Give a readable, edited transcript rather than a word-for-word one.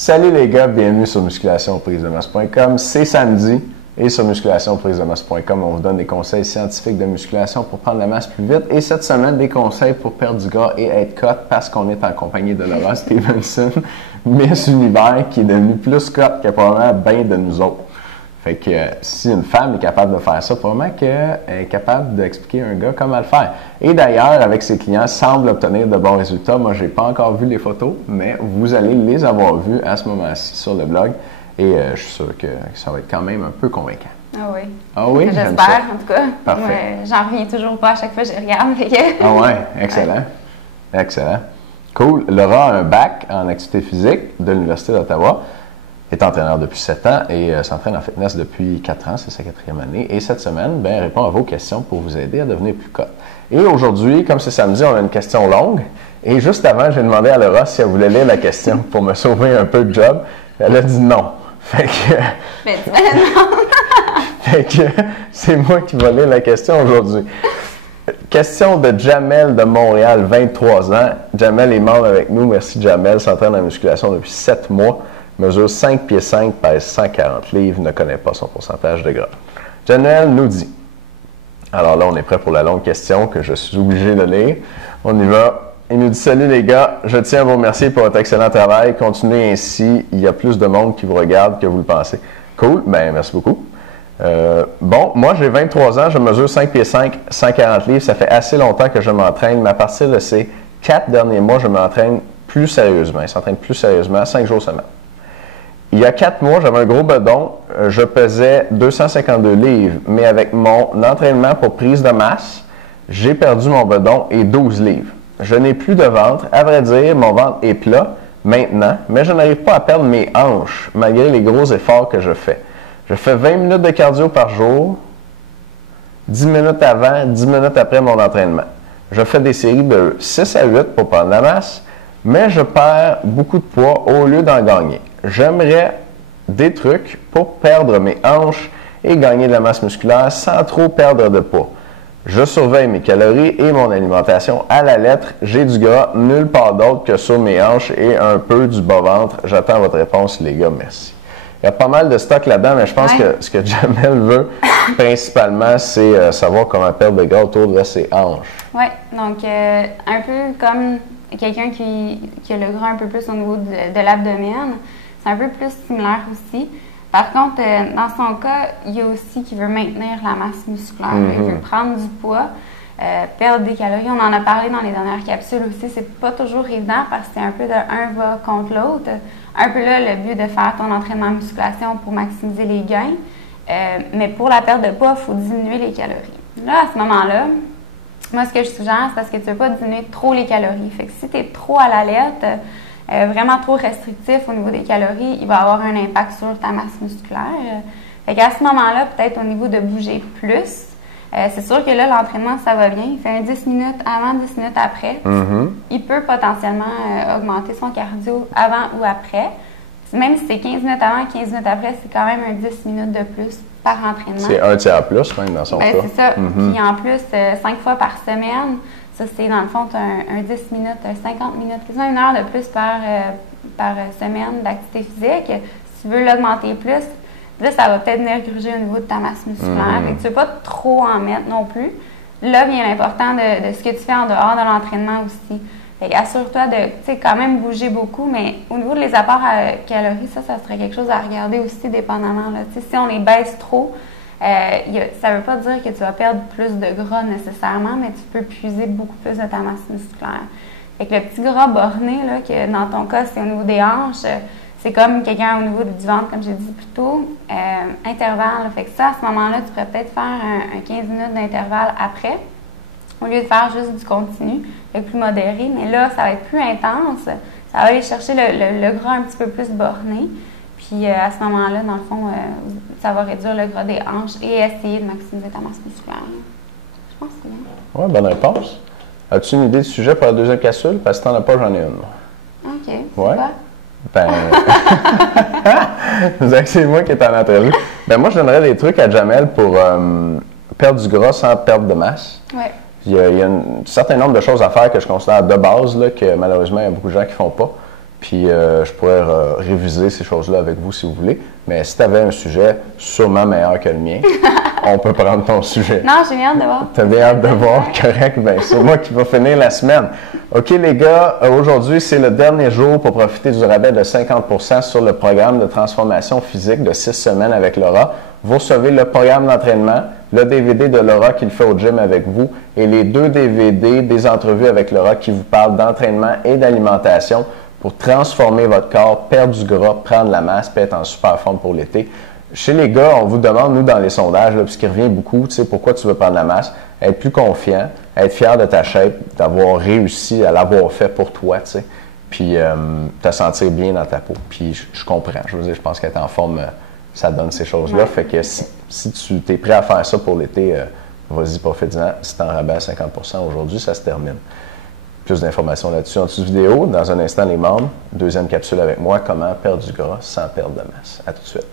Salut les gars, bienvenue sur musculationprisemasse.com. C'est samedi et sur musculationprisemasse.com, on vous donne des conseils scientifiques de musculation pour prendre la masse plus vite. Et cette semaine, des conseils pour perdre du gras et être cut parce qu'on est en compagnie de Laura Stevenson, Miss Univers, qui est devenue plus cut que probablement bien de nous autres. Fait que si une femme est capable de faire ça, probablement qu'elle est capable d'expliquer à un gars comment le faire. Et d'ailleurs, avec ses clients, semble obtenir de bons résultats. Moi, je n'ai pas encore vu les photos, mais vous allez les avoir vues à ce moment-ci sur le blog. Et je suis sûr que ça va être quand même un peu convaincant. Ah oui. Ah oui, j'espère, en tout cas. Parfait. J'en reviens toujours pas à chaque fois que je regarde. Ah ouais, excellent. Ouais. Excellent. Cool. Laura a un bac en activité physique de l'Université d'Ottawa. Est entraîneur depuis 7 ans et s'entraîne en fitness depuis 4 ans, c'est sa 4e année. Et cette semaine, elle répond à vos questions pour vous aider à devenir plus cut. Et aujourd'hui, comme c'est samedi, on a une question longue. Et juste avant, j'ai demandé à Laura si elle voulait lire la question pour me sauver un peu de job. Elle a dit non. Fait que... Mais non! Fait que c'est moi qui vais lire la question aujourd'hui. Question de Jamel de Montréal, 23 ans. Jamel est membre avec nous. Merci Jamel. S'entraîne en musculation depuis 7 mois. Mesure 5 pieds 5, pèse 140 livres, ne connaît pas son pourcentage de gras. Jamel nous dit, alors là on est prêt pour la longue question que je suis obligé de lire. On y va. Il nous dit, salut les gars, je tiens à vous remercier pour votre excellent travail. Continuez ainsi, il y a plus de monde qui vous regarde que vous le pensez. Cool, ben merci beaucoup. Bon, moi j'ai 23 ans, je mesure 5 pieds 5, 140 livres. Ça fait assez longtemps que je m'entraîne, mais à partir de ces 4 derniers mois, je m'entraîne plus sérieusement. Il s'entraîne plus sérieusement, 5 jours semaine. Il y a 4 mois, j'avais un gros bedon. Je pesais 252 livres, mais avec mon entraînement pour prise de masse, j'ai perdu mon bedon et 12 livres. Je n'ai plus de ventre. À vrai dire, mon ventre est plat maintenant, mais je n'arrive pas à perdre mes hanches, malgré les gros efforts que je fais. Je fais 20 minutes de cardio par jour, 10 minutes avant, 10 minutes après mon entraînement. Je fais des séries de 6 à 8 pour prendre la masse, mais je perds beaucoup de poids au lieu d'en gagner. J'aimerais des trucs pour perdre mes hanches et gagner de la masse musculaire sans trop perdre de poids. Je surveille mes calories et mon alimentation à la lettre. J'ai du gras nulle part d'autre que sur mes hanches et un peu du bas-ventre. J'attends votre réponse, les gars. Merci. Il y a pas mal de stock là-dedans, mais je pense que ce que Jamel veut principalement, c'est savoir comment perdre de gras autour de ses hanches. Oui, donc un peu comme quelqu'un qui a le gras un peu plus au niveau de l'abdomen. C'est un peu plus similaire aussi. Par contre, dans son cas, il y a aussi qui veut maintenir la masse musculaire. Il veut prendre du poids, perdre des calories. On en a parlé dans les dernières capsules aussi. C'est pas toujours évident parce que c'est un peu de un va contre l'autre. Un peu là, le but de faire ton entraînement de musculation pour maximiser les gains. Mais pour la perte de poids, il faut diminuer les calories. Là, à ce moment-là, moi, ce que je suggère, c'est parce que tu ne veux pas diminuer trop les calories. Fait que si tu es trop à l'alerte, vraiment trop restrictif au niveau des calories, il va avoir un impact sur ta masse musculaire. Fait qu'à ce moment-là, peut-être au niveau de bouger plus, c'est sûr que là, l'entraînement, ça va bien. Il fait un 10 minutes avant, 10 minutes après. Il peut potentiellement augmenter son cardio avant ou après. Même si c'est 15 minutes avant, 15 minutes après, c'est quand même un 10 minutes de plus par entraînement. C'est un tiers plus, même, dans son cas. C'est ça. Puis en plus, 5 fois par semaine, ça, c'est dans le fond, un 10 minutes, 50 minutes, quasiment 1 heure de plus par semaine d'activité physique. Si tu veux l'augmenter plus, là, ça va peut-être venir gruger au niveau de ta masse musculaire. Fait que tu ne veux pas trop en mettre non plus. Là vient l'important de ce que tu fais en dehors de l'entraînement aussi. Fait assure-toi de quand même bouger beaucoup, mais au niveau des apports calories, ça serait quelque chose à regarder aussi dépendamment. Là. Si on les baisse trop, ça ne veut pas dire que tu vas perdre plus de gras nécessairement, mais tu peux puiser beaucoup plus de ta masse musculaire. Fait que le petit gras borné, là, que dans ton cas, c'est au niveau des hanches, c'est comme quelqu'un au niveau du ventre, comme j'ai dit plus tôt, intervalle. Là. Fait que ça, à ce moment-là, tu pourrais peut-être faire un 15 minutes d'intervalle après, au lieu de faire juste du continu, plus modéré. Mais là, ça va être plus intense. Ça va aller chercher le gras un petit peu plus borné. Puis à ce moment-là, dans le fond, ça va réduire le gras des hanches et essayer de maximiser ta masse musculaire. Je pense que c'est bien. Oui, bonne réponse. As-tu une idée du sujet pour la deuxième capsule? Parce que si t'en as pas, j'en ai une. OK. Ouais. Quoi? Ben, c'est moi qui est en entrevue. Ben, moi, je donnerais des trucs à Jamel pour perdre du gras sans perdre de masse. Ouais. Il y a un certain nombre de choses à faire que je considère de base, là, que malheureusement, il y a beaucoup de gens qui ne font pas. Puis je pourrais réviser ces choses-là avec vous si vous voulez. Mais si tu avais un sujet sûrement meilleur que le mien, on peut prendre ton sujet. Non, j'ai bien hâte de voir. T'as bien hâte de voir, correct? Ben, c'est moi qui va finir la semaine. OK, les gars, aujourd'hui, c'est le dernier jour pour profiter du rabais de 50% sur le programme de transformation physique de 6 semaines avec Laura. Vous recevez le programme d'entraînement, le DVD de Laura qui le fait au gym avec vous et les 2 DVD des entrevues avec Laura qui vous parlent d'entraînement et d'alimentation pour transformer votre corps, perdre du gras, prendre la masse, puis être en super forme pour l'été. Chez les gars, on vous demande, nous, dans les sondages, là, puisqu'il revient beaucoup, tu sais, pourquoi tu veux prendre la masse, être plus confiant, être fier de ta shape, d'avoir réussi à l'avoir fait pour toi, tu sais, puis te sentir bien dans ta peau. Puis je comprends, je veux dire, je pense qu'être en forme, ça donne ces choses-là. Fait que si tu es prêt à faire ça pour l'été, vas-y, profite-en. C'est en rabais à 50% aujourd'hui, ça se termine. Plus d'informations là-dessus en dessous de vidéo. Dans un instant, les membres. Deuxième capsule avec moi, comment perdre du gras sans perdre de masse. À tout de suite.